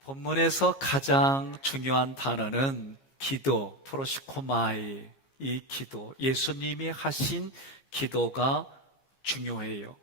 본문에서 가장 중요한 단어는 기도, 프로시코마이, 이 기도, 예수님이 하신 기도가 중요해요.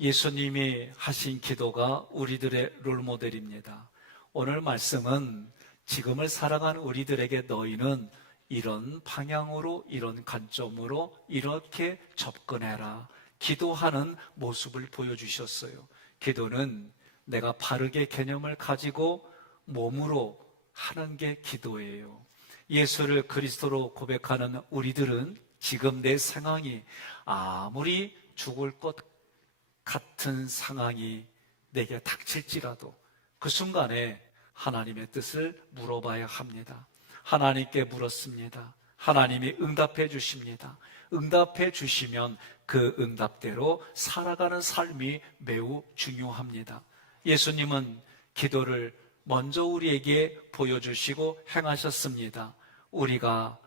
예수님이 하신 기도가 우리들의 롤모델입니다. 오늘 말씀은 지금을 살아가는 우리들에게 너희는 이런 방향으로, 이런 관점으로 이렇게 접근해라. 기도하는 모습을 보여주셨어요. 기도는 내가 바르게 개념을 가지고 몸으로 하는 게 기도예요. 예수를 그리스도로 고백하는 우리들은 지금 내 상황이 아무리 죽을 것 같은 상황이 내게 닥칠지라도 그 순간에 하나님의 뜻을 물어봐야 합니다. 하나님께 물었습니다. 하나님이 응답해 주십니다. 응답해 주시면 그 응답대로 살아가는 삶이 매우 중요합니다. 예수님은 기도를 먼저 우리에게 보여주시고 행하셨습니다. 우리가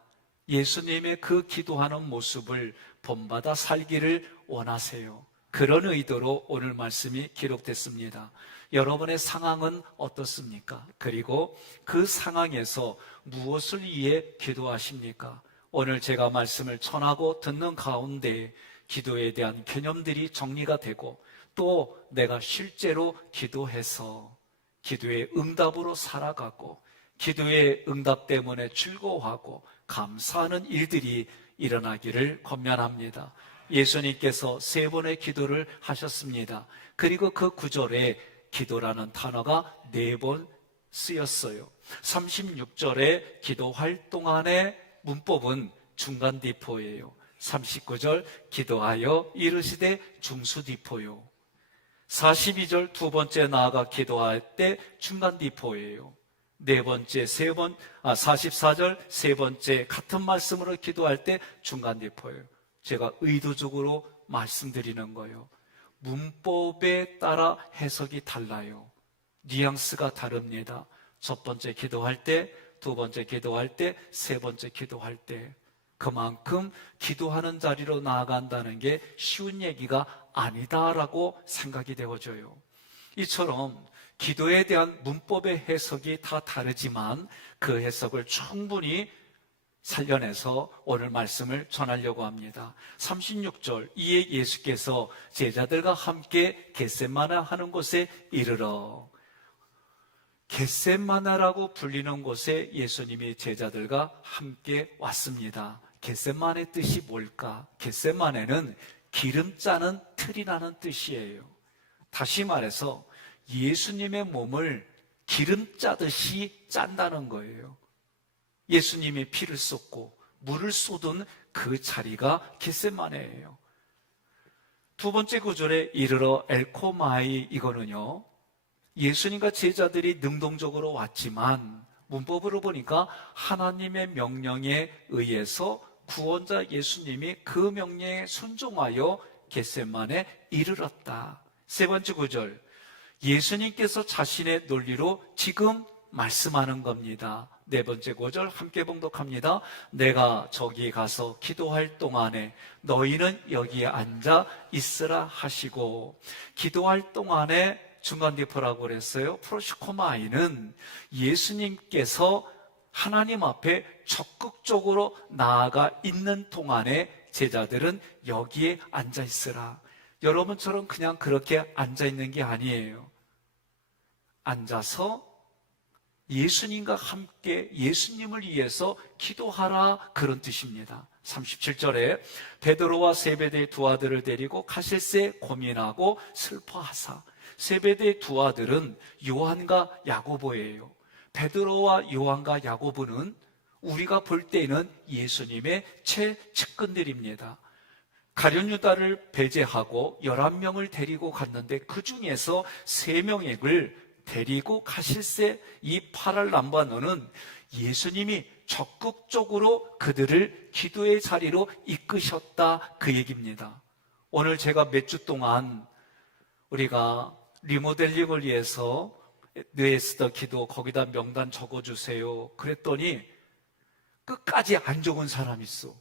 예수님의 그 기도하는 모습을 본받아 살기를 원하세요. 그런 의도로 오늘 말씀이 기록됐습니다. 여러분의 상황은 어떻습니까? 그리고 그 상황에서 무엇을 위해 기도하십니까? 오늘 제가 말씀을 전하고 듣는 가운데 기도에 대한 개념들이 정리가 되고 또 내가 실제로 기도해서 기도의 응답으로 살아가고 기도의 응답 때문에 즐거워하고 감사하는 일들이 일어나기를 권면합니다. 예수님께서 3번의 기도를 하셨습니다. 그리고 그 구절에 기도라는 단어가 4번 쓰였어요. 36절에 기도할 동안의 문법은 중간 디포예요. 39절 기도하여 이르시되 중수 디포요. 42절 두 번째 나아가 기도할 때 중간 디포예요. 44절 세 번째 같은 말씀으로 기도할 때 중간 디포예요. 제가 의도적으로 말씀드리는 거예요. 문법에 따라 해석이 달라요. 뉘앙스가 다릅니다. 첫 번째 기도할 때, 두 번째 기도할 때, 세 번째 기도할 때 그만큼 기도하는 자리로 나아간다는 게 쉬운 얘기가 아니다라고 생각이 되어져요. 이처럼 기도에 대한 문법의 해석이 다 다르지만 그 해석을 충분히 살려내서 오늘 말씀을 전하려고 합니다. 36절 이에 예수께서 제자들과 함께 겟세마네 하는 곳에 이르러, 겟세마네라고 불리는 곳에 예수님이 제자들과 함께 왔습니다. 겟세마네 뜻이 뭘까? 겟세마네는 기름 짜는 틀이라는 뜻이에요. 다시 말해서 예수님의 몸을 기름 짜듯이 짠다는 거예요. 예수님이 피를 쏟고 물을 쏟은 그 자리가 겟세마네예요. 두 번째 구절에 이르러 엘코마이, 이거는요 예수님과 제자들이 능동적으로 왔지만 문법으로 보니까 하나님의 명령에 의해서 구원자 예수님이 그 명령에 순종하여 겟세마네 이르렀다. 세 번째 구절, 예수님께서 자신의 논리로 지금 말씀하는 겁니다. 네 번째 구절 함께 봉독합니다. 내가 저기 가서 기도할 동안에 너희는 여기에 앉아 있으라 하시고, 기도할 동안에 중간 디포라고 그랬어요. 프로시코마이는 예수님께서 하나님 앞에 적극적으로 나아가 있는 동안에 제자들은 여기에 앉아 있으라. 여러분처럼 그냥 그렇게 앉아 있는 게 아니에요. 앉아서 예수님과 함께 예수님을 위해서 기도하라, 그런 뜻입니다. 37절에 베드로와 세베대의 두 아들을 데리고 가실새 고민하고 슬퍼하사. 세베대의 두 아들은 요한과 야고보예요. 베드로와 요한과 야고보는 우리가 볼 때에는 예수님의 최측근들입니다. 가룟 유다를 배제하고 11명을 데리고 갔는데 그 중에서 3명을 데리고 가실새 이 파랄 남바노는 예수님이 적극적으로 그들을 기도의 자리로 이끄셨다, 그 얘기입니다. 오늘 제가 몇 주 동안 우리가 리모델링을 위해서 뇌에스더 기도 거기다 명단 적어주세요 그랬더니 끝까지 안 적은 사람 있어.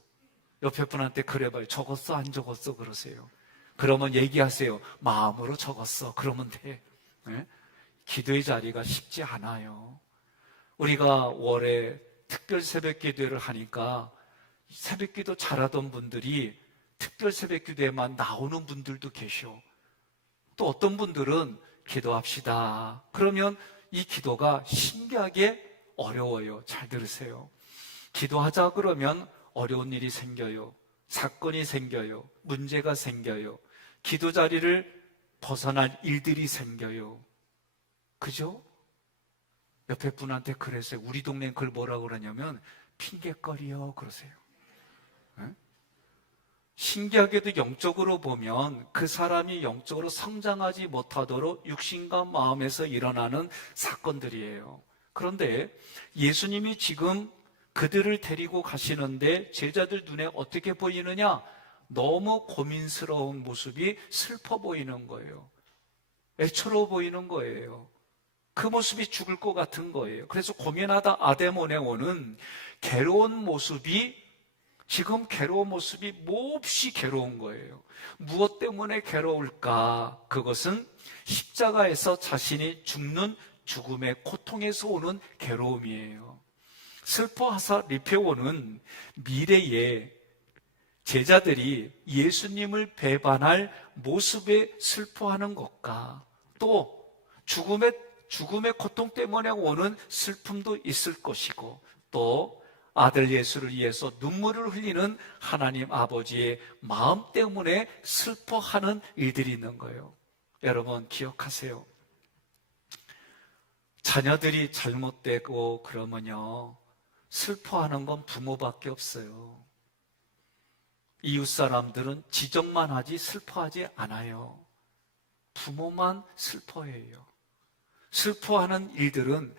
옆에 분한테 그래봐요. 적었어 안 적었어 그러세요. 그러면 얘기하세요. 마음으로 적었어 그러면 돼. 네? 기도의 자리가 쉽지 않아요. 우리가 월에 특별 새벽 기도를 하니까 새벽 기도 잘하던 분들이 특별 새벽 기도에만 나오는 분들도 계셔. 또 어떤 분들은 기도합시다. 그러면 이 기도가 신기하게 어려워요. 잘 들으세요. 기도하자 그러면 어려운 일이 생겨요. 사건이 생겨요. 문제가 생겨요. 기도 자리를 벗어날 일들이 생겨요. 그죠? 옆에 분한테 그랬어요. 우리 동네는 그걸 뭐라고 그러냐면 핑계거리요 그러세요. 네? 신기하게도 영적으로 보면 그 사람이 영적으로 성장하지 못하도록 육신과 마음에서 일어나는 사건들이에요. 그런데 예수님이 지금 그들을 데리고 가시는데 제자들 눈에 어떻게 보이느냐? 너무 고민스러운 모습이 슬퍼 보이는 거예요. 애처로워 보이는 거예요. 그 모습이 죽을 것 같은 거예요. 그래서 고민하다 아데모네오는 괴로운 모습이 지금 괴로운 모습이 몹시 괴로운 거예요. 무엇 때문에 괴로울까? 그것은 십자가에서 자신이 죽는 죽음의 고통에서 오는 괴로움이에요. 슬퍼하사 리페오는 미래에 제자들이 예수님을 배반할 모습에 슬퍼하는 것과 또 죽음의 고통 때문에 오는 슬픔도 있을 것이고 또 아들 예수를 위해서 눈물을 흘리는 하나님 아버지의 마음 때문에 슬퍼하는 일들이 있는 거예요. 여러분 기억하세요. 자녀들이 잘못되고 그러면요 슬퍼하는 건 부모밖에 없어요. 이웃 사람들은 지적만 하지 슬퍼하지 않아요. 부모만 슬퍼해요. 슬퍼하는 일들은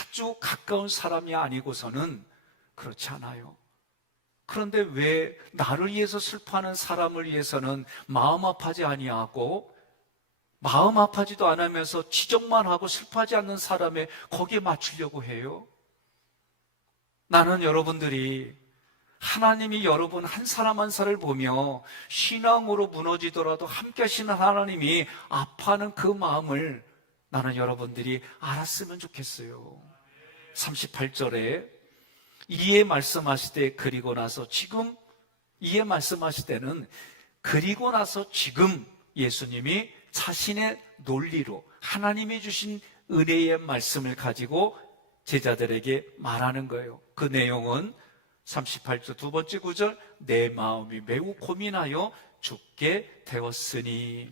아주 가까운 사람이 아니고서는 그렇지 않아요. 그런데 왜 나를 위해서 슬퍼하는 사람을 위해서는 마음 아파하지 아니하고 마음 아파하지도 않으면서 지적만 하고 슬퍼하지 않는 사람에 거기에 맞추려고 해요? 나는 여러분들이 하나님이 여러분 한 사람 한 사람을 보며 신앙으로 무너지더라도 함께 하시는 하나님이 아파하는 그 마음을 나는 여러분들이 알았으면 좋겠어요. 38절에 이에 말씀하실 때 그리고 나서 지금 이에 말씀하실 때는 그리고 나서 지금 예수님이 자신의 논리로 하나님이 주신 은혜의 말씀을 가지고 제자들에게 말하는 거예요. 그 내용은 38절 두 번째 구절 내 마음이 매우 고민하여 죽게 되었으니.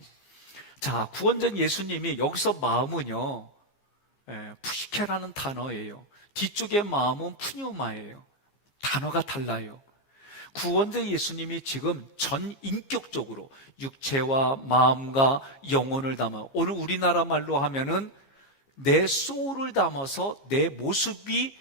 자, 구원전 예수님이 여기서 마음은요 푸시케라는 단어예요. 뒤쪽의 마음은 푸뉴마예요. 단어가 달라요. 구원자 예수님이 지금 전 인격적으로 육체와 마음과 영혼을 담아 오늘 우리나라 말로 하면은 내 소울을 담아서 내 모습이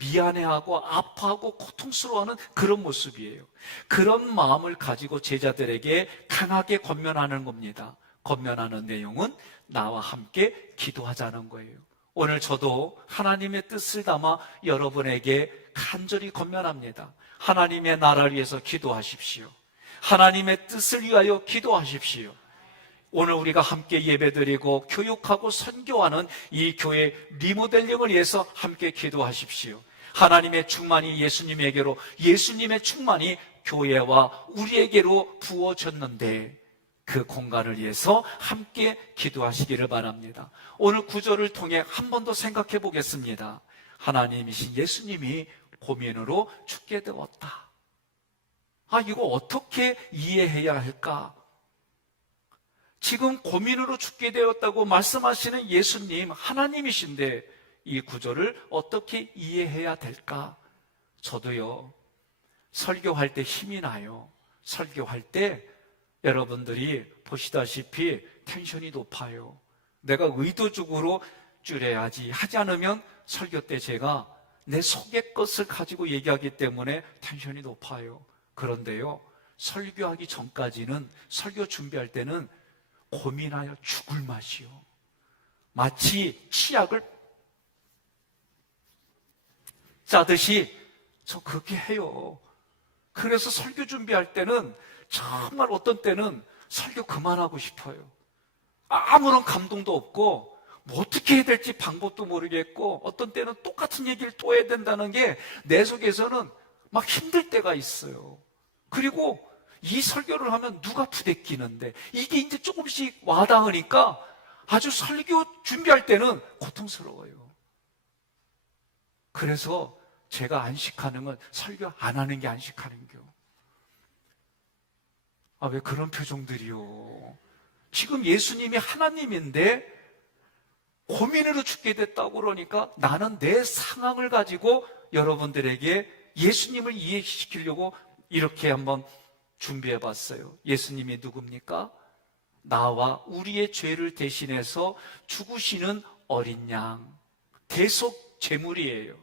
미안해하고 아파하고 고통스러워하는 그런 모습이에요. 그런 마음을 가지고 제자들에게 강하게 권면하는 겁니다. 권면하는 내용은 나와 함께 기도하자는 거예요. 오늘 저도 하나님의 뜻을 담아 여러분에게 간절히 권면합니다. 하나님의 나라를 위해서 기도하십시오. 하나님의 뜻을 위하여 기도하십시오. 오늘 우리가 함께 예배드리고 교육하고 선교하는 이 교회 리모델링을 위해서 함께 기도하십시오. 하나님의 충만이 예수님에게로, 예수님의 충만이 교회와 우리에게로 부어졌는데 그 공간을 위해서 함께 기도하시기를 바랍니다. 오늘 구절을 통해 한 번 더 생각해 보겠습니다. 하나님이신 예수님이 고민으로 죽게 되었다. 이거 어떻게 이해해야 할까? 지금 고민으로 죽게 되었다고 말씀하시는 예수님, 하나님이신데 이 구절을 어떻게 이해해야 될까? 저도요, 설교할 때 힘이 나요. 설교할 때 여러분들이 보시다시피 텐션이 높아요. 내가 의도적으로 줄여야지 하지 않으면 설교 때 제가 내 속의 것을 가지고 얘기하기 때문에 텐션이 높아요. 그런데요, 설교하기 전까지는, 설교 준비할 때는 고민하여 죽을 맛이요. 마치 치약을 짜듯이 저 그렇게 해요. 그래서 설교 준비할 때는 정말 어떤 때는 설교 그만하고 싶어요. 아무런 감동도 없고 뭐 어떻게 해야 될지 방법도 모르겠고 어떤 때는 똑같은 얘기를 또 해야 된다는 게 내 속에서는 막 힘들 때가 있어요. 그리고 이 설교를 하면 누가 부대끼는데 이게 이제 조금씩 와닿으니까 아주 설교 준비할 때는 고통스러워요. 그래서 제가 안식하는 건 설교 안 하는 게 안식하는 겨. 아, 왜 그런 표정들이요? 지금 예수님이 하나님인데 고민으로 죽게 됐다고 그러니까 나는 내 상황을 가지고 여러분들에게 예수님을 이해시키려고 이렇게 한번 준비해 봤어요. 예수님이 누굽니까? 나와 우리의 죄를 대신해서 죽으시는 어린 양, 대속 제물이에요.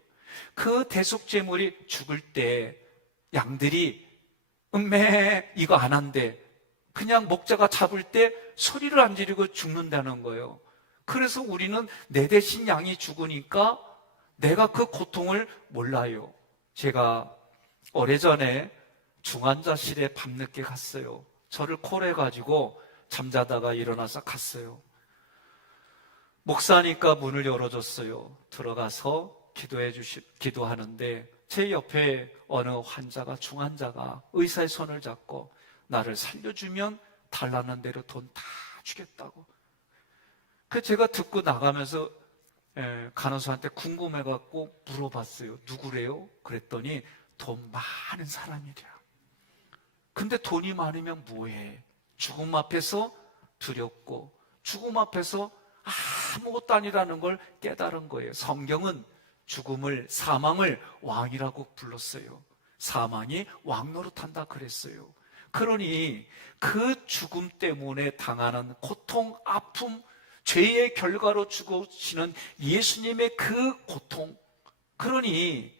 그 대속 제물이 죽을 때 양들이 이거 안 한대. 그냥 목자가 잡을 때 소리를 안 지르고 죽는다는 거예요. 그래서 우리는 내 대신 양이 죽으니까 내가 그 고통을 몰라요. 제가 오래전에 중환자실에 밤늦게 갔어요. 저를 콜해가지고 잠자다가 일어나서 갔어요. 목사니까 문을 열어줬어요. 들어가서 기도하는데 제 옆에 어느 중환자가 의사의 손을 잡고 나를 살려주면 달라는 대로 돈 다 주겠다고. 그 제가 듣고 나가면서 간호사한테 궁금해갖고 물어봤어요. 누구래요? 그랬더니 돈 많은 사람이래요. 근데 돈이 많으면 뭐해? 죽음 앞에서 두렵고 죽음 앞에서 아무것도 아니라는 걸 깨달은 거예요. 성경은 사망을 왕이라고 불렀어요. 사망이 왕 노릇한다 그랬어요. 그러니 그 죽음 때문에 당하는 고통, 아픔, 죄의 결과로 죽으시는 예수님의 그 고통, 그러니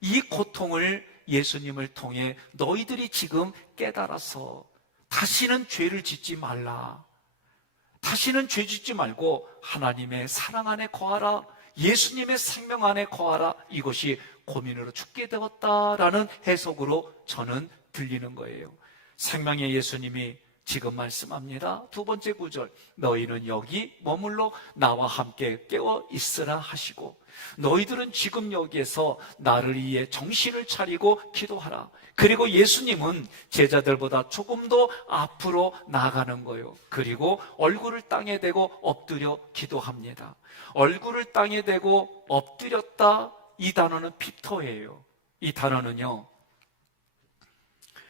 이 고통을 예수님을 통해 너희들이 지금 깨달아서 다시는 죄를 짓지 말라. 다시는 죄 짓지 말고 하나님의 사랑 안에 거하라. 예수님의 생명 안에 거하라. 이것이 고민으로 죽게 되었다라는 해석으로 저는 들리는 거예요. 생명의 예수님이 지금 말씀합니다. 두 번째 구절, 너희는 여기 머물러 나와 함께 깨어 있으라 하시고 너희들은 지금 여기에서 나를 위해 정신을 차리고 기도하라. 그리고 예수님은 제자들보다 조금 더 앞으로 나아가는 거예요. 그리고 얼굴을 땅에 대고 엎드려 기도합니다. 얼굴을 땅에 대고 엎드렸다, 이 단어는 피터예요. 이 단어는요,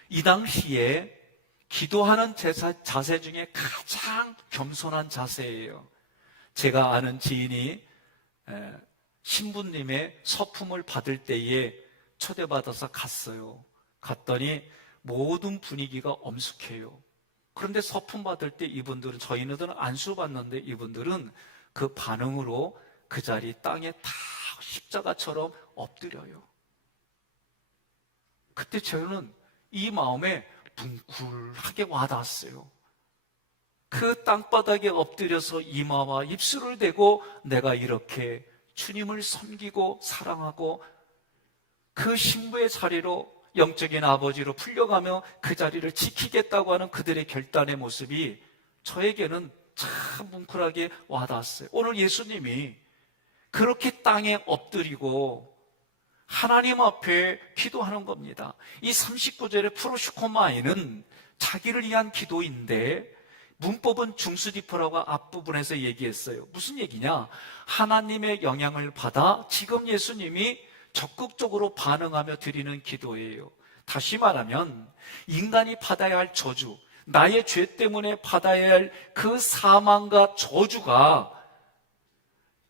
이 당시에 기도하는 자세 중에 가장 겸손한 자세예요. 제가 아는 지인이 신부님의 서품을 받을 때에 초대받아서 갔어요. 갔더니 모든 분위기가 엄숙해요. 그런데 서품 받을 때 이분들은, 저희는 안수 받는데 이분들은 그 반응으로 그 자리 땅에 다 십자가처럼 엎드려요. 그때 저는 이 마음에 뭉클하게 와닿았어요. 그 땅바닥에 엎드려서 이마와 입술을 대고 내가 이렇게 주님을 섬기고 사랑하고 그 신부의 자리로, 영적인 아버지로 풀려가며 그 자리를 지키겠다고 하는 그들의 결단의 모습이 저에게는 참 뭉클하게 와닿았어요. 오늘 예수님이 그렇게 땅에 엎드리고 하나님 앞에 기도하는 겁니다. 이 39절의 프로시코마이는 자기를 위한 기도인데 문법은 중수디퍼라고 앞부분에서 얘기했어요. 무슨 얘기냐? 하나님의 영향을 받아 지금 예수님이 적극적으로 반응하며 드리는 기도예요. 다시 말하면 인간이 받아야 할 저주, 나의 죄 때문에 받아야 할 그 사망과 저주가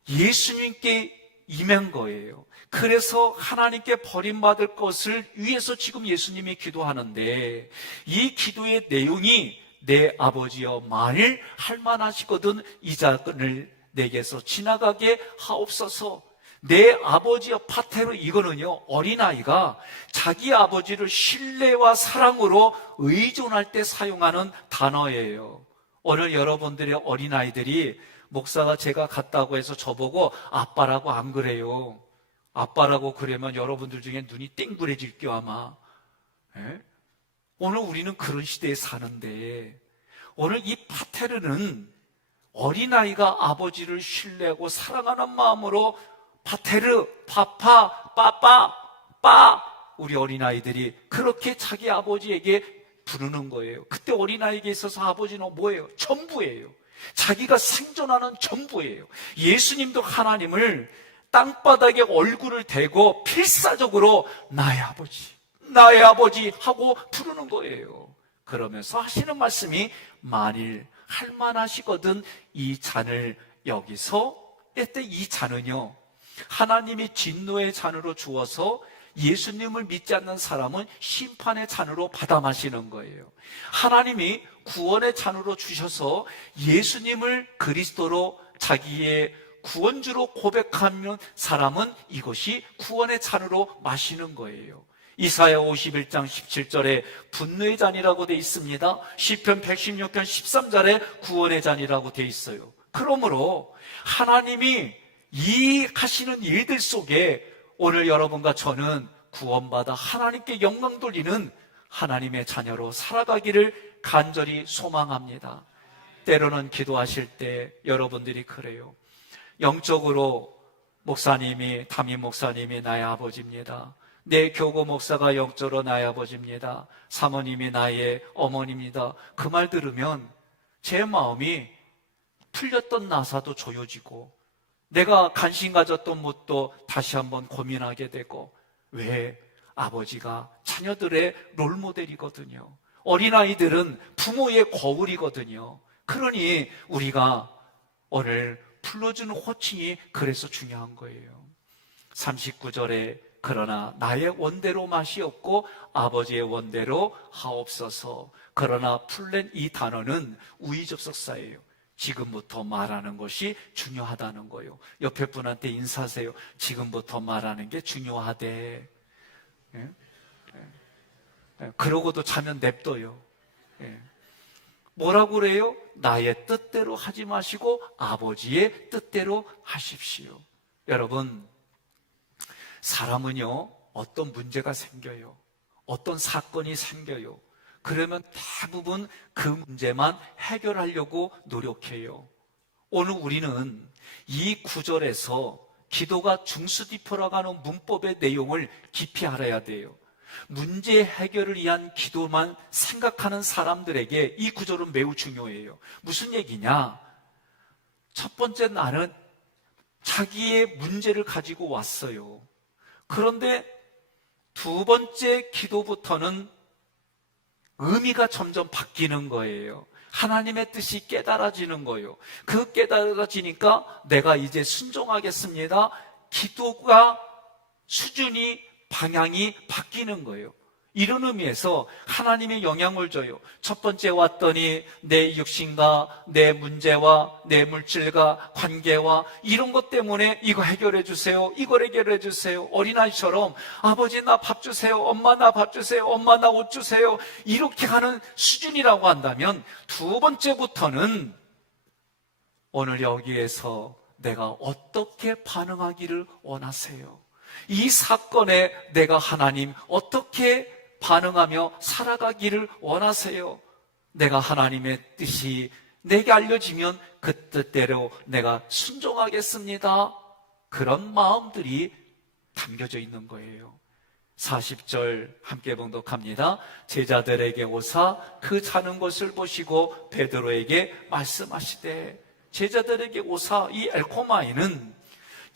예수님께 임한 거예요. 그래서 하나님께 버림받을 것을 위해서 지금 예수님이 기도하는데, 이 기도의 내용이 내 아버지여 만일 할만하시거든 이 잔을 내게서 지나가게 하옵소서. 내 아버지여 파테로, 이거는요 어린아이가 자기 아버지를 신뢰와 사랑으로 의존할 때 사용하는 단어예요. 오늘 여러분들의 어린아이들이 목사가 제가 갔다고 해서 저보고 아빠라고 안 그래요. 아빠라고 그러면 여러분들 중에 눈이 땡그레질게요 아마. 예? 오늘 우리는 그런 시대에 사는데, 오늘 이 파테르는 어린아이가 아버지를 신뢰하고 사랑하는 마음으로 파테르, 파파, 빠빠, 빠, 우리 어린아이들이 그렇게 자기 아버지에게 부르는 거예요. 그때 어린아이에게 있어서 아버지는 뭐예요? 전부예요. 자기가 생존하는 전부예요. 예수님도 하나님을 땅바닥에 얼굴을 대고 필사적으로 나의 아버지, 나의 아버지 하고 부르는 거예요. 그러면서 하시는 말씀이 만일 할만하시거든 이 잔을 여기서, 이때 이 잔은요, 하나님이 진노의 잔으로 주어서 예수님을 믿지 않는 사람은 심판의 잔으로 받아 마시는 거예요. 하나님이 구원의 잔으로 주셔서 예수님을 그리스도로 자기의 구원주로 고백하면 사람은 이것이 구원의 잔으로 마시는 거예요. 이사야 51장 17절에 분노의 잔이라고 되어 있습니다. 시편 116편 13절에 구원의 잔이라고 되어 있어요. 그러므로 하나님이 이 하시는 일들 속에 오늘 여러분과 저는 구원받아 하나님께 영광 돌리는 하나님의 자녀로 살아가기를 간절히 소망합니다. 때로는 기도하실 때 여러분들이 그래요. 영적으로 목사님이, 담임 목사님이 나의 아버지입니다. 내 교구 목사가 영적으로 나의 아버지입니다. 사모님이 나의 어머니입니다. 그 말 들으면 제 마음이 풀렸던 나사도 조여지고 내가 관심 가졌던 묻도 다시 한번 고민하게 되고, 왜? 아버지가 자녀들의 롤모델이거든요. 어린아이들은 부모의 거울이거든요. 그러니 우리가 오늘 불러주는 호칭이 그래서 중요한 거예요. 39절에 그러나 나의 원대로 맛이 없고 아버지의 원대로 하옵소서. 그러나 풀낸 이 단어는 우의접속사예요. 지금부터 말하는 것이 중요하다는 거예요. 옆에 분한테 인사하세요. 지금부터 말하는 게 중요하대. 예? 예. 그러고도 자면 냅둬요. 예. 뭐라고 그래요? 나의 뜻대로 하지 마시고 아버지의 뜻대로 하십시오. 여러분, 사람은요, 어떤 문제가 생겨요. 어떤 사건이 생겨요. 그러면 대부분 그 문제만 해결하려고 노력해요. 오늘 우리는 이 구절에서 기도가 중수디표라고 하는 문법의 내용을 깊이 알아야 돼요. 문제 해결을 위한 기도만 생각하는 사람들에게 이 구절은 매우 중요해요. 무슨 얘기냐? 첫 번째, 나는 자기의 문제를 가지고 왔어요. 그런데 두 번째 기도부터는 의미가 점점 바뀌는 거예요. 하나님의 뜻이 깨달아지는 거예요. 그 깨달아지니까 내가 이제 순종하겠습니다. 기도가 수준이, 방향이 바뀌는 거예요. 이런 의미에서 하나님의 영향을 줘요. 첫 번째 왔더니 내 육신과 내 문제와 내 물질과 관계와 이런 것 때문에 이거 해결해 주세요. 이걸 해결해 주세요. 어린아이처럼 아버지 나 밥 주세요. 엄마 나 밥 주세요. 엄마 나 옷 주세요. 이렇게 하는 수준이라고 한다면 두 번째부터는 오늘 여기에서 내가 어떻게 반응하기를 원하세요? 이 사건에 내가 하나님 어떻게 반응하며 살아가기를 원하세요? 내가 하나님의 뜻이 내게 알려지면 그 뜻대로 내가 순종하겠습니다. 그런 마음들이 담겨져 있는 거예요. 40절 함께 봉독합니다. 제자들에게 오사 그 자는 것을 보시고 베드로에게 말씀하시되, 제자들에게 오사, 이 엘코마이는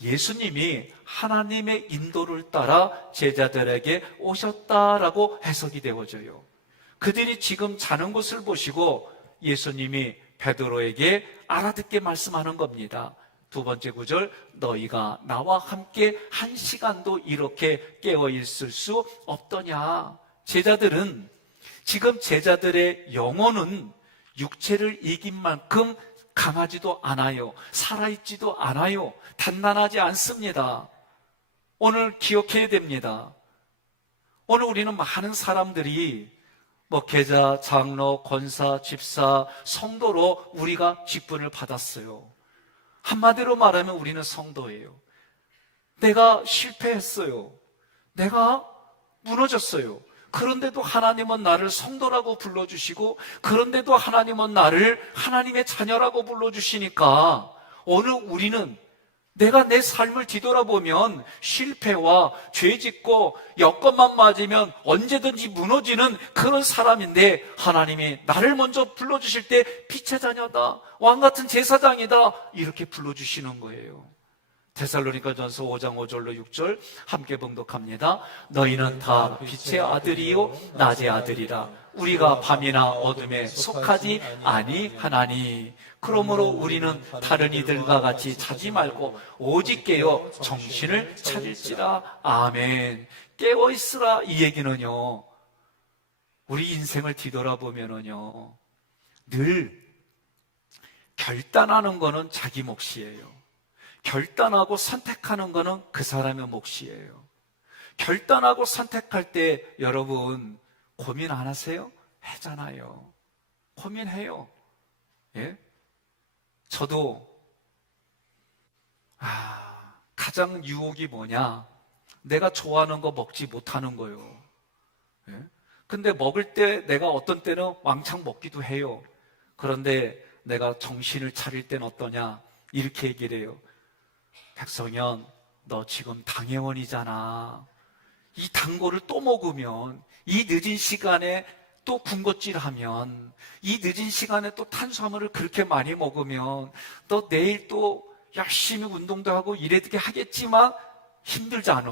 예수님이 하나님의 인도를 따라 제자들에게 오셨다라고 해석이 되어져요. 그들이 지금 자는 것을 보시고 예수님이 베드로에게 알아듣게 말씀하는 겁니다. 두 번째 구절, 너희가 나와 함께 한 시간도 이렇게 깨어 있을 수 없더냐. 제자들은 지금 제자들의 영혼은 육체를 이긴 만큼 강하지도 않아요. 살아있지도 않아요. 단단하지 않습니다. 오늘 기억해야 됩니다. 오늘 우리는 많은 사람들이 계자, 장로, 권사, 집사, 성도로 우리가 직분을 받았어요. 한마디로 말하면 우리는 성도예요. 내가 실패했어요. 내가 무너졌어요. 그런데도 하나님은 나를 성도라고 불러주시고, 그런데도 하나님은 나를 하나님의 자녀라고 불러주시니까 오늘 우리는 내가 내 삶을 뒤돌아보면 실패와 죄 짓고 여건만 맞으면 언제든지 무너지는 그런 사람인데, 하나님이 나를 먼저 불러주실 때 빛의 자녀다, 왕같은 제사장이다, 이렇게 불러주시는 거예요. 데살로니가전서 5장 5절로 6절 함께 봉독합니다. 너희는 다 빛의 아들이요 낮의 아들이라. 우리가 밤이나 어둠에 속하지 아니하나니. 그러므로 우리는 다른 이들과 같이 자지 말고 오직 깨어 정신을 차릴지라. 아멘. 깨어 있으라. 이 얘기는요, 우리 인생을 뒤돌아보면은요, 늘 결단하는 거는 자기 몫이에요. 결단하고 선택하는 거는 그 사람의 몫이에요. 결단하고 선택할 때 여러분 고민 안 하세요? 하잖아요. 고민해요. 예? 저도 가장 유혹이 뭐냐? 내가 좋아하는 거 먹지 못하는 거예요. 예? 근데 먹을 때 내가 어떤 때는 왕창 먹기도 해요. 그런데 내가 정신을 차릴 때는 어떠냐? 이렇게 얘기를 해요. 백성현, 너 지금 당회원이잖아. 이 단거를 또 먹으면, 이 늦은 시간에 또 군것질하면, 이 늦은 시간에 또 탄수화물을 그렇게 많이 먹으면 너 내일 또 열심히 운동도 하고 이래도 하겠지만 힘들잖아.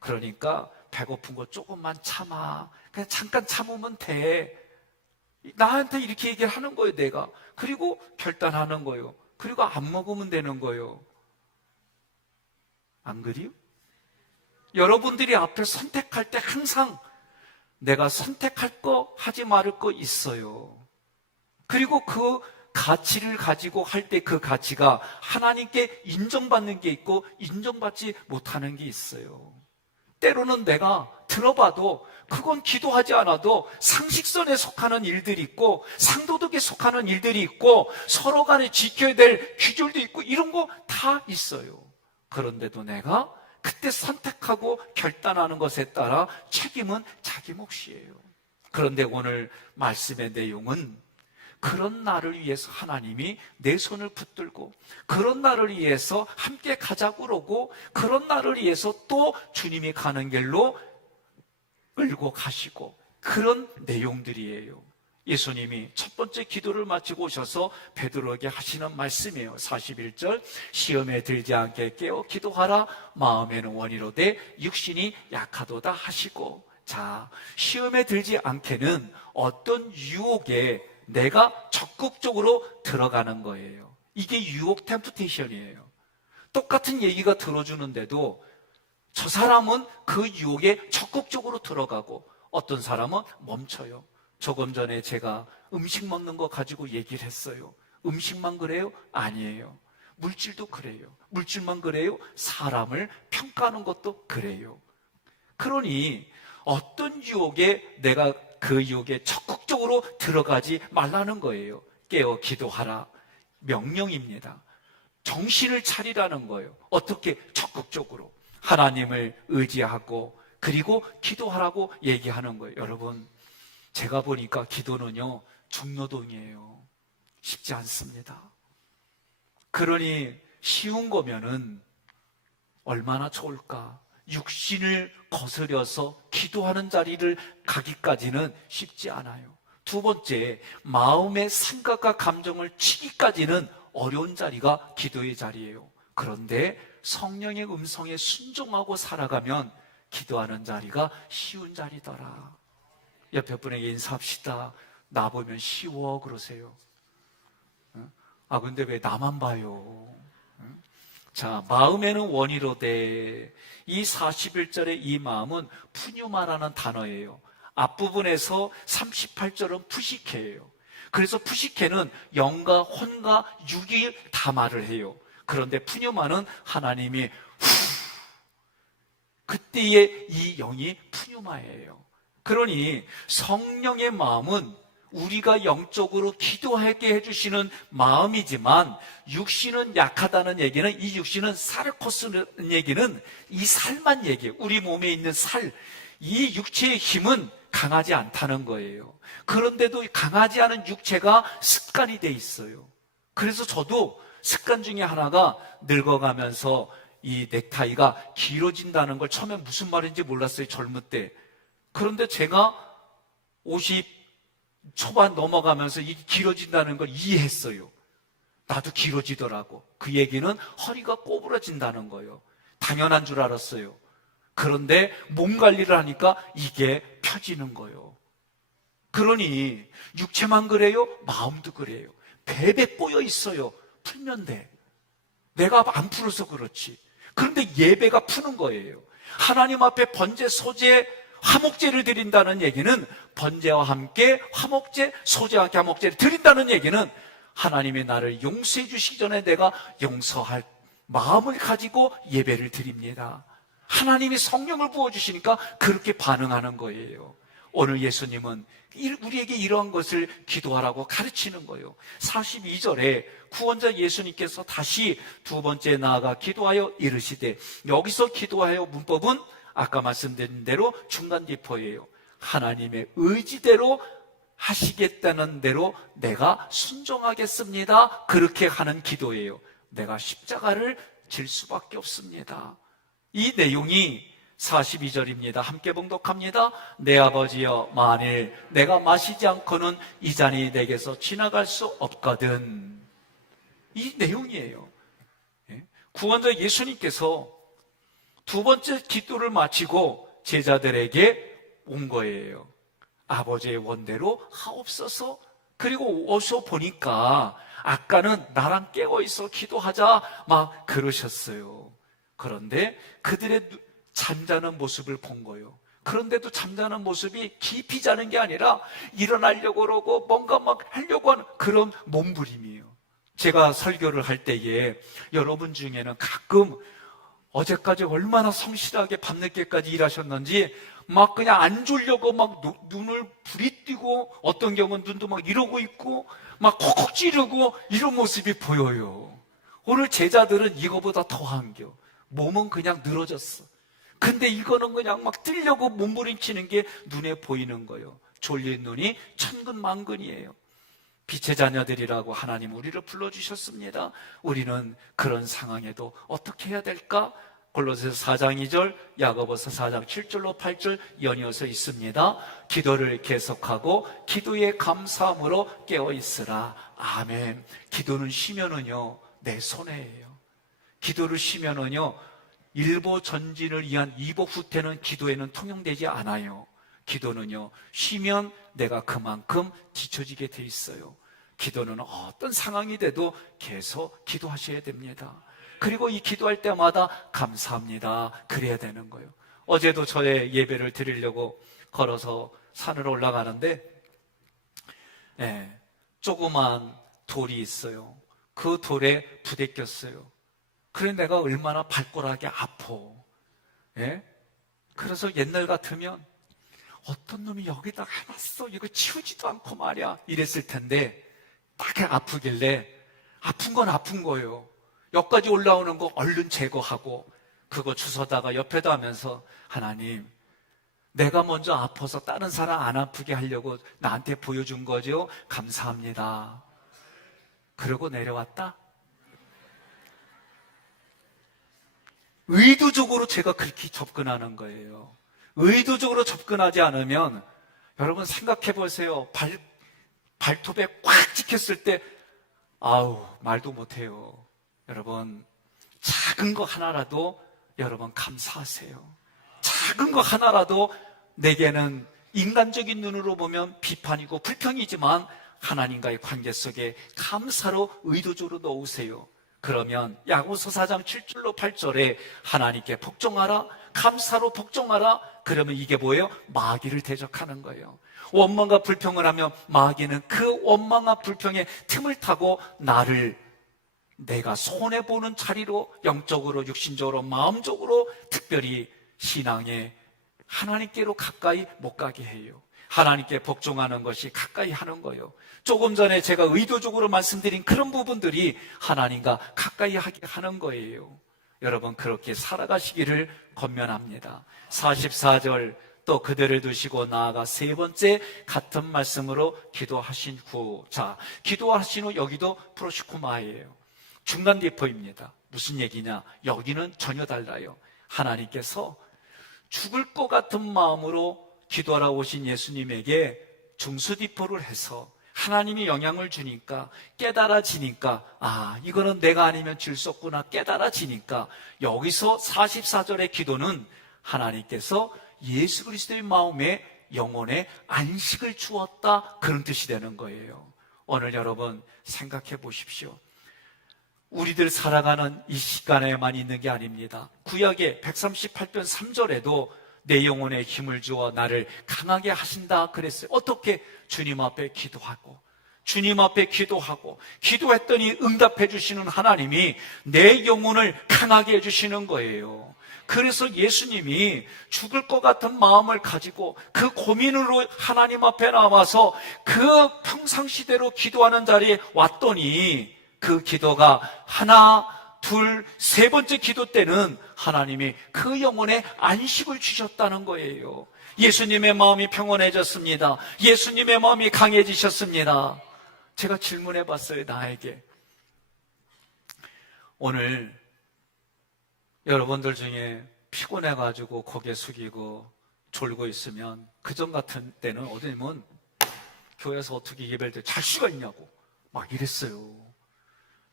그러니까 배고픈 거 조금만 참아. 그냥 잠깐 참으면 돼. 나한테 이렇게 얘기를 하는 거예요, 내가. 그리고 결단하는 거예요. 그리고 안 먹으면 되는 거예요. 안 그래요? 여러분들이 앞에 선택할 때 항상 내가 선택할 거, 하지 말을 거 있어요. 그리고 그 가치를 가지고 할 때 그 가치가 하나님께 인정받는 게 있고 인정받지 못하는 게 있어요. 때로는 내가 들어봐도 그건 기도하지 않아도 상식선에 속하는 일들이 있고 상도덕에 속하는 일들이 있고 서로 간에 지켜야 될 규율도 있고 이런 거 다 있어요. 그런데도 내가 그때 선택하고 결단하는 것에 따라 책임은 자기 몫이에요. 그런데 오늘 말씀의 내용은 그런 나를 위해서 하나님이 내 손을 붙들고 그런 나를 위해서 함께 가자고 그러고 그런 나를 위해서 또 주님이 가는 길로 끌고 가시고 그런 내용들이에요. 예수님이 첫 번째 기도를 마치고 오셔서 베드로에게 하시는 말씀이에요. 41절 시험에 들지 않게 깨어 기도하라. 마음에는 원이로되 육신이 약하도다 하시고, 자, 시험에 들지 않게는 어떤 유혹에 내가 적극적으로 들어가는 거예요. 이게 유혹 템프테이션이에요. 똑같은 얘기가 들어주는데도 저 사람은 그 유혹에 적극적으로 들어가고 어떤 사람은 멈춰요. 조금 전에 제가 음식 먹는 거 가지고 얘기를 했어요. 음식만 그래요? 아니에요. 물질도 그래요. 물질만 그래요? 사람을 평가하는 것도 그래요. 그러니 어떤 유혹에 내가 그 유혹에 적극적으로 들어가지 말라는 거예요. 깨어 기도하라. 명령입니다. 정신을 차리라는 거예요. 어떻게? 적극적으로 하나님을 의지하고 그리고 기도하라고 얘기하는 거예요. 여러분, 제가 보니까 기도는요, 중노동이에요. 쉽지 않습니다. 그러니 쉬운 거면은 얼마나 좋을까? 육신을 거스려서 기도하는 자리를 가기까지는 쉽지 않아요. 두 번째, 마음의 생각과 감정을 치기까지는 어려운 자리가 기도의 자리예요. 그런데 성령의 음성에 순종하고 살아가면 기도하는 자리가 쉬운 자리더라. 옆에 분에게 인사합시다. 나 보면 쉬워 그러세요. 아, 근데 왜 나만 봐요? 자, 마음에는 원이로되, 이 41절의 이 마음은 푸뉴마라는 단어예요. 앞부분에서 38절은 푸시케예요. 그래서 푸시케는 영과 혼과 육이 다 말을 해요. 그런데 푸뉴마는 하나님이 그때의 이 영이 푸뉴마예요. 그러니 성령의 마음은 우리가 영적으로 기도하게 해주시는 마음이지만 육신은 약하다는 얘기는, 이 육신은 사르코스는 얘기는 이 살만 얘기해요. 우리 몸에 있는 살, 이 육체의 힘은 강하지 않다는 거예요. 그런데도 강하지 않은 육체가 습관이 돼 있어요. 그래서 저도 습관 중에 하나가 늙어가면서 이 넥타이가 길어진다는 걸 처음에 무슨 말인지 몰랐어요, 젊을 때. 그런데 제가 50 초반 넘어가면서 이게 길어진다는 걸 이해했어요. 나도 길어지더라고. 그 얘기는 허리가 꼬부러진다는 거예요. 당연한 줄 알았어요. 그런데 몸 관리를 하니까 이게 펴지는 거예요. 그러니 육체만 그래요? 마음도 그래요. 배배 꼬여 있어요. 풀면 돼. 내가 안 풀어서 그렇지. 그런데 예배가 푸는 거예요. 하나님 앞에 번제, 소제, 화목제를 드린다는 얘기는 번제와 함께 화목제, 소제와 함께 화목제를 드린다는 얘기는 하나님이 나를 용서해 주시기 전에 내가 용서할 마음을 가지고 예배를 드립니다. 하나님이 성령을 부어주시니까 그렇게 반응하는 거예요. 오늘 예수님은 우리에게 이러한 것을 기도하라고 가르치는 거예요. 42절에 구원자 예수님께서 다시 두 번째 나아가 기도하여 이르시되, 여기서 기도하여 문법은 아까 말씀드린 대로 중간 디포예요. 하나님의 의지대로 하시겠다는 대로 내가 순종하겠습니다. 그렇게 하는 기도예요. 내가 십자가를 질 수밖에 없습니다. 이 내용이 42절입니다. 함께 봉독합니다. 내 아버지여, 만일 내가 마시지 않고는 이 잔이 내게서 지나갈 수 없거든. 이 내용이에요. 구원자 예수님께서 두 번째 기도를 마치고 제자들에게 온 거예요. 아버지의 원대로 하옵소서. 그리고 어서 보니까 아까는 나랑 깨어있어 기도하자 막 그러셨어요. 그런데 그들의 잠자는 모습을 본 거예요. 그런데도 잠자는 모습이 깊이 자는 게 아니라 일어나려고 그러고 뭔가 막 하려고 하는 그런 몸부림이에요. 제가 설교를 할 때에 여러분 중에는 가끔 어제까지 얼마나 성실하게 밤늦게까지 일하셨는지 막 그냥 안 졸려고 막 눈을 부리뜨고 어떤 경우는 눈도 막 이러고 있고 막 콕콕 찌르고 이런 모습이 보여요. 오늘 제자들은 이거보다 더한겨. 몸은 그냥 늘어졌어. 근데 이거는 그냥 막 뛰려고 몸부림치는 게 눈에 보이는 거예요. 졸린 눈이 천근만근이에요. 빛의 자녀들이라고 하나님 우리를 불러주셨습니다. 우리는 그런 상황에도 어떻게 해야 될까? 골로새서 4장 2절, 야고보서 4장 7절로 8절 연이어서 있습니다. 기도를 계속하고 기도에 감사함으로 깨어있으라. 아멘. 기도는 쉬면은요 내 손해예요. 기도를 쉬면은요 일보 전진을 위한 이보 후퇴는 기도에는 통용되지 않아요. 기도는요 쉬면 내가 그만큼 뒤처지게 돼 있어요. 기도는 어떤 상황이 돼도 계속 기도하셔야 됩니다. 그리고 이 기도할 때마다 감사합니다 그래야 되는 거예요. 어제도 저의 예배를 드리려고 걸어서 산을 올라가는데 조그만 돌이 있어요. 그 돌에 부대꼈어요. 그래 내가 얼마나 발꼬락이 아파. 그래서 옛날 같으면 어떤 놈이 여기다 해놨어 이거 치우지도 않고 말이야 이랬을 텐데 딱 아프길래 아픈 건 아픈 거예요. 여기까지 올라오는 거 얼른 제거하고 그거 주워다가 옆에다 하면서 하나님 내가 먼저 아파서 다른 사람 안 아프게 하려고 나한테 보여준 거죠. 감사합니다. 그러고 내려왔다. 의도적으로 제가 그렇게 접근하는 거예요. 의도적으로 접근하지 않으면 여러분 생각해 보세요. 발톱에 꽉 찍혔을 때 아우 말도 못해요. 여러분 작은 거 하나라도 여러분 감사하세요. 작은 거 하나라도 내게는 인간적인 눈으로 보면 비판이고 불평이지만 하나님과의 관계 속에 감사로 의도적으로 넣으세요. 그러면 야고보서 4장 7절로 8절에 하나님께 복종하라, 감사로 복종하라. 그러면 이게 뭐예요? 마귀를 대적하는 거예요. 원망과 불평을 하면 마귀는 그 원망과 불평의 틈을 타고 나를 내가 손해보는 자리로 영적으로 육신적으로 마음적으로 특별히 신앙에 하나님께로 가까이 못 가게 해요. 하나님께 복종하는 것이 가까이 하는 거예요. 조금 전에 제가 의도적으로 말씀드린 그런 부분들이 하나님과 가까이 하게 하는 거예요. 여러분 그렇게 살아가시기를 권면합니다. 44절 또 그들을 두시고 나아가 세 번째 같은 말씀으로 기도하신 후, 자, 기도하신 후 여기도 프로시코마예요. 중간 디포입니다. 무슨 얘기냐? 여기는 전혀 달라요. 하나님께서 죽을 것 같은 마음으로 기도하러 오신 예수님에게 중수디포를 해서 하나님이 영향을 주니까 깨달아지니까, 아, 이거는 내가 아니면 질 수 없구나 깨달아지니까, 여기서 44절의 기도는 하나님께서 예수 그리스도의 마음에 영혼에 안식을 주었다, 그런 뜻이 되는 거예요. 오늘 여러분 생각해 보십시오. 우리들 살아가는 이 시간에만 있는 게 아닙니다. 구약의 138편 3절에도 내 영혼에 힘을 주어 나를 강하게 하신다 그랬어요. 어떻게? 주님 앞에 기도하고, 주님 앞에 기도하고, 기도했더니 응답해 주시는 하나님이 내 영혼을 강하게 해주시는 거예요. 그래서 예수님이 죽을 것 같은 마음을 가지고 그 고민으로 하나님 앞에 나와서 그 평상시대로 기도하는 자리에 왔더니, 그 기도가 하나, 둘, 세 번째 기도 때는 하나님이 그 영혼에 안식을 주셨다는 거예요. 예수님의 마음이 평온해졌습니다. 예수님의 마음이 강해지셨습니다. 제가 질문해 봤어요, 나에게. 오늘 여러분들 중에 피곤해가지고 고개 숙이고 졸고 있으면, 그전 같은 때는 어디면 교회에서 어떻게 예배할 때 잘 수가 있냐고 막 이랬어요.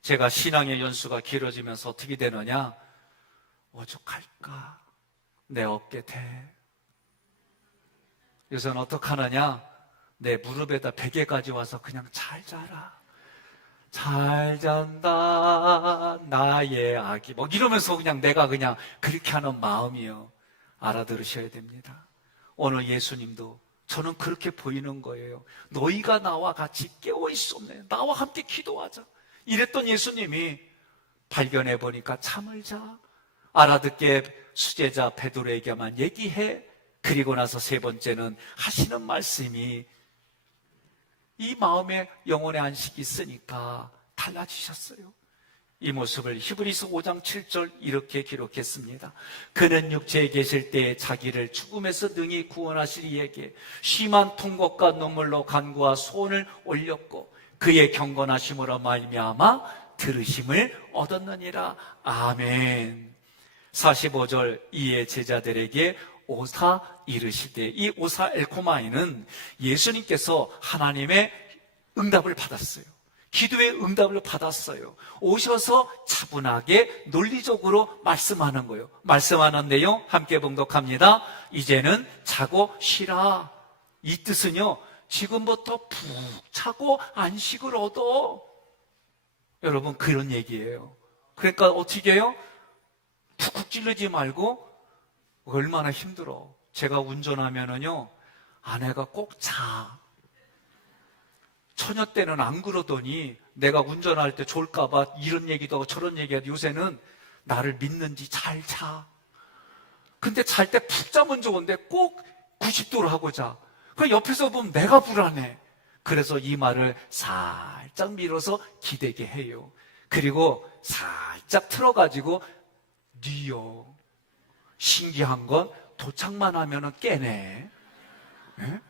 제가 신앙의 연수가 길어지면서 어떻게 되느냐? 오죽할까? 내 어깨 대. 요새는 어떡하느냐? 내 무릎에다 베개까지 와서 그냥 잘 자라. 잘 잔다, 나의 아기. 뭐 이러면서 그냥 내가 그냥 그렇게 하는 마음이요. 알아들으셔야 됩니다. 오늘 예수님도 저는 그렇게 보이는 거예요. 너희가 나와 같이 깨어있었네. 나와 함께 기도하자. 이랬던 예수님이 발견해 보니까 잠을 자. 알아듣게 수제자 베드로에게만 얘기해. 그리고 나서 세 번째는 하시는 말씀이 이 마음에 영혼의 안식이 있으니까 달라지셨어요. 이 모습을 히브리서 5장 7절 이렇게 기록했습니다. 그는 육체에 계실 때 자기를 죽음에서 능히 구원하실 이에게 심한 통곡과 눈물로 간구와 소원을 올렸고 그의 경건하심으로 말미암아 들으심을 얻었느니라. 아멘. 45절 이에 제자들에게 오사 이르시되, 이 오사 엘코마이는 예수님께서 하나님의 응답을 받았어요. 기도의 응답을 받았어요. 오셔서 차분하게 논리적으로 말씀하는 거예요. 말씀하는 내용 함께 봉독합니다. 이제는 자고 쉬라. 이 뜻은요, 지금부터 푹 자고 안식을 얻어. 여러분, 그런 얘기예요. 그러니까 어떻게 해요? 푹푹 찌르지 말고. 얼마나 힘들어. 제가 운전하면은요, 아내가 꼭 자. 처녀 때는 안 그러더니 내가 운전할 때 졸까봐 이런 얘기도 하고 저런 얘기하고, 요새는 나를 믿는지 잘 자. 근데 잘 때 푹 자면 좋은데 꼭 90도로 하고 자. 그 옆에서 보면 내가 불안해. 그래서 이 말을 살짝 밀어서 기대게 해요. 그리고 살짝 틀어가지고 뉘어. 신기한 건 도착만 하면은 깨네. 네?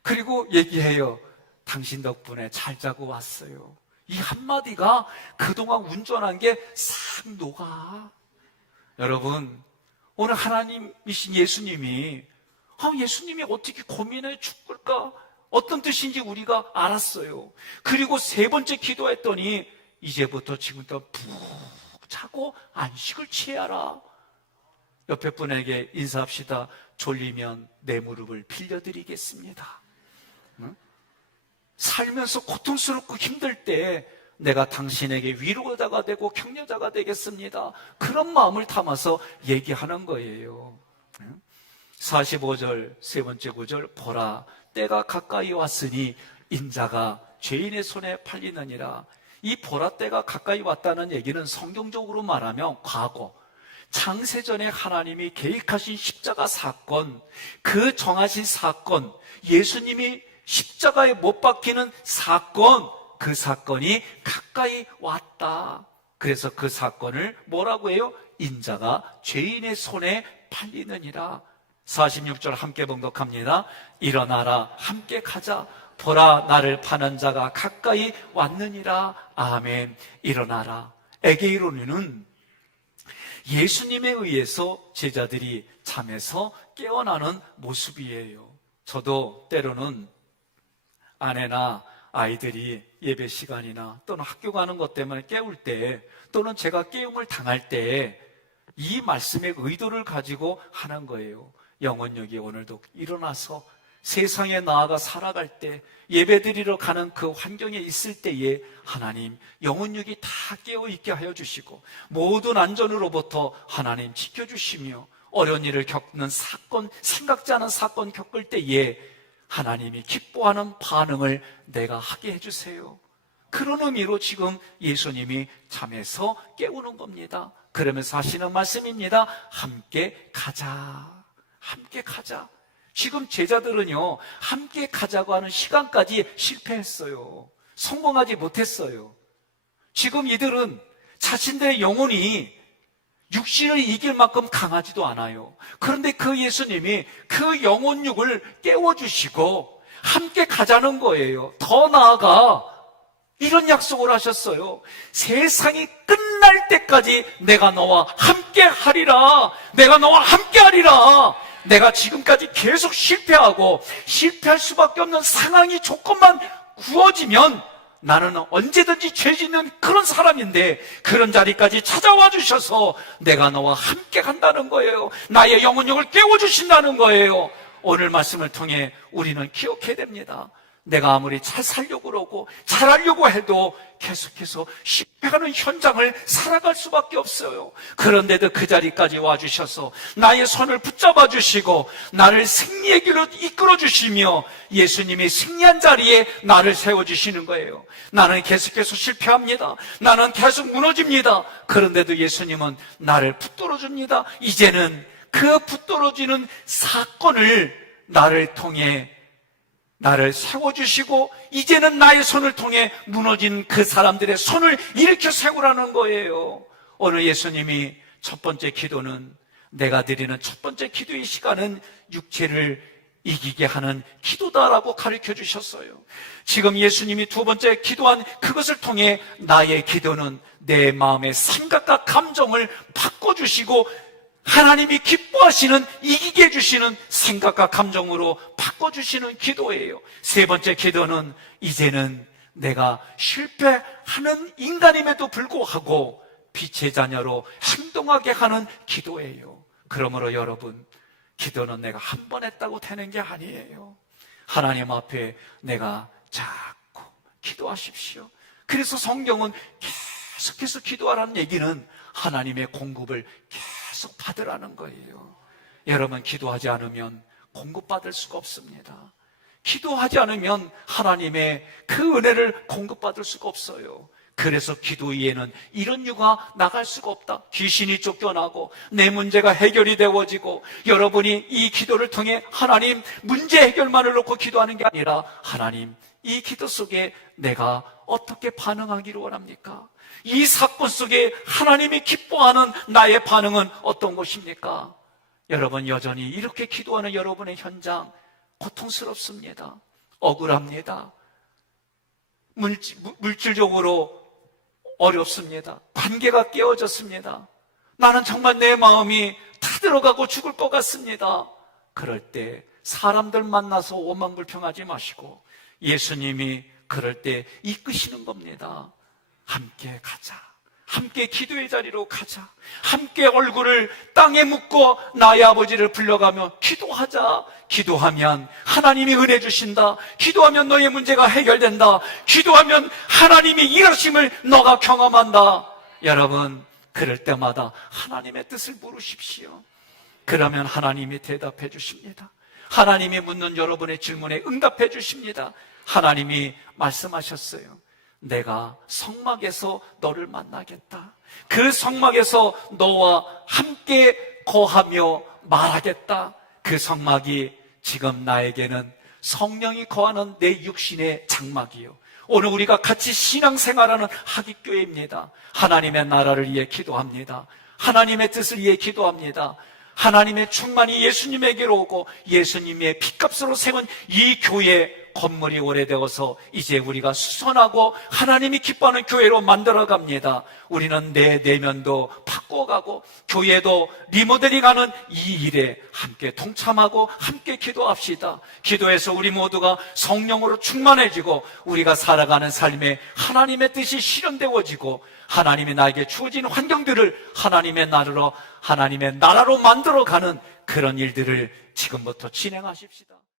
그리고 얘기해요. 당신 덕분에 잘 자고 왔어요. 이 한마디가 그동안 운전한 게 싹 녹아. 여러분, 오늘 하나님이신 예수님이, 예수님이 어떻게 고민해 죽을까? 어떤 뜻인지 우리가 알았어요. 그리고 세 번째 기도했더니 이제부터 지금부터 푹 자고 안식을 취하라. 옆에 분에게 인사합시다. 졸리면 내 무릎을 빌려드리겠습니다. 응? 살면서 고통스럽고 힘들 때 내가 당신에게 위로자가 되고 격려자가 되겠습니다. 그런 마음을 담아서 얘기하는 거예요. 45절 세 번째 구절, 보라 때가 가까이 왔으니 인자가 죄인의 손에 팔리느니라. 이 보라 때가 가까이 왔다는 얘기는 성경적으로 말하면 과거, 창세전에 하나님이 계획하신 십자가 사건, 그 정하신 사건, 예수님이 십자가에 못 박히는 사건, 그 사건이 가까이 왔다. 그래서 그 사건을 뭐라고 해요? 인자가 죄인의 손에 팔리느니라. 46절 함께 봉독합니다. 일어나라, 함께 가자. 보라, 나를 파는 자가 가까이 왔느니라. 아멘. 일어나라. 에게이로니는 예수님에 의해서 제자들이 잠에서 깨어나는 모습이에요. 저도 때로는 아내나 아이들이 예배 시간이나 또는 학교 가는 것 때문에 깨울 때, 또는 제가 깨움을 당할 때 이 말씀의 의도를 가지고 하는 거예요. 영혼육이 오늘도 일어나서 세상에 나아가 살아갈 때, 예배드리러 가는 그 환경에 있을 때에 하나님 영혼육이 다 깨어있게 하여 주시고, 모든 안전으로부터 하나님 지켜주시며, 어려운 일을 겪는 사건, 생각지 않은 사건 겪을 때에 하나님이 기뻐하는 반응을 내가 하게 해주세요. 그런 의미로 지금 예수님이 잠에서 깨우는 겁니다. 그러면서 하시는 말씀입니다. 함께 가자. 함께 가자. 지금 제자들은요, 함께 가자고 하는 시간까지 실패했어요. 성공하지 못했어요. 지금 이들은 자신들의 영혼이 육신을 이길 만큼 강하지도 않아요. 그런데 그 예수님이 그 영혼육을 깨워주시고 함께 가자는 거예요. 더 나아가 이런 약속을 하셨어요. 세상이 끝날 때까지 내가 너와 함께 하리라. 내가 너와 함께 하리라. 내가 지금까지 계속 실패할 수밖에 없는 상황이 조금만 구워지면 나는 언제든지 죄 짓는 그런 사람인데, 그런 자리까지 찾아와 주셔서 내가 너와 함께 간다는 거예요. 나의 영혼력을 깨워주신다는 거예요. 오늘 말씀을 통해 우리는 기억해야 됩니다. 내가 아무리 잘 살려고 그러고 잘하려고 해도 계속해서 실패하는 현장을 살아갈 수밖에 없어요. 그런데도 그 자리까지 와주셔서 나의 손을 붙잡아 주시고 나를 승리의 길로 이끌어 주시며 예수님이 승리한 자리에 나를 세워주시는 거예요. 나는 계속해서 실패합니다. 나는 계속 무너집니다. 그런데도 예수님은 나를 붙들어 줍니다. 이제는 그 붙들어지는 사건을 나를 통해 나를 세워주시고, 이제는 나의 손을 통해 무너진 그 사람들의 손을 일으켜 세우라는 거예요. 오늘 예수님이 첫 번째 기도는, 내가 드리는 첫 번째 기도의 시간은 육체를 이기게 하는 기도다라고 가르쳐 주셨어요. 지금 예수님이 두 번째 기도한 그것을 통해 나의 기도는 내 마음의 생각과 감정을 바꿔주시고 하나님이 기뻐하시는, 이기게 해주시는 생각과 감정으로 바꿔주시는 기도예요. 세 번째 기도는 이제는 내가 실패하는 인간임에도 불구하고 빛의 자녀로 행동하게 하는 기도예요. 그러므로 여러분, 기도는 내가 한 번 했다고 되는 게 아니에요. 하나님 앞에 내가 자꾸 기도하십시오. 그래서 성경은 계속해서 기도하라는 얘기는 하나님의 공급을 계속 받으라는 거예요. 여러분, 기도하지 않으면 공급받을 수가 없습니다. 기도하지 않으면 하나님의 그 은혜를 공급받을 수가 없어요. 그래서 기도 위에는 이런 유가 나갈 수가 없다. 귀신이 쫓겨나고 내 문제가 해결이 되어지고, 여러분이 이 기도를 통해 하나님 문제 해결만을 놓고 기도하는 게 아니라, 하나님 이 기도 속에 내가 어떻게 반응하기를 원합니까? 이 사건 속에 하나님이 기뻐하는 나의 반응은 어떤 것입니까? 여러분, 여전히 이렇게 기도하는 여러분의 현장 고통스럽습니다. 억울합니다. 물질적으로 어렵습니다. 관계가 깨어졌습니다. 나는 정말 내 마음이 타들어가고 죽을 것 같습니다. 그럴 때 사람들 만나서 오만불평하지 마시고 예수님이 그럴 때 이끄시는 겁니다. 함께 가자. 함께 기도의 자리로 가자. 함께 얼굴을 땅에 묻고 나의 아버지를 불러가며 기도하자. 기도하면 하나님이 은혜 주신다. 기도하면 너의 문제가 해결된다. 기도하면 하나님이 일하심을 너가 경험한다. 여러분, 그럴 때마다 하나님의 뜻을 물으십시오. 그러면 하나님이 대답해 주십니다. 하나님이 묻는 여러분의 질문에 응답해 주십니다. 하나님이 말씀하셨어요. 내가 성막에서 너를 만나겠다. 그 성막에서 너와 함께 거하며 말하겠다. 그 성막이 지금 나에게는 성령이 거하는 내 육신의 장막이요, 오늘 우리가 같이 신앙생활하는 하깃교회입니다. 하나님의 나라를 위해 기도합니다. 하나님의 뜻을 위해 기도합니다. 하나님의 충만이 예수님에게로 오고 예수님의 핏값으로 세운 이 교회 건물이 오래되어서 이제 우리가 수선하고 하나님이 기뻐하는 교회로 만들어갑니다. 우리는 내 내면도 바꿔가고 교회도 리모델링하는 이 일에 함께 동참하고 함께 기도합시다. 기도해서 우리 모두가 성령으로 충만해지고 우리가 살아가는 삶에 하나님의 뜻이 실현되어지고 하나님이 나에게 주어진 환경들을 하나님의 나라로 만들어가는 그런 일들을 지금부터 진행하십시다.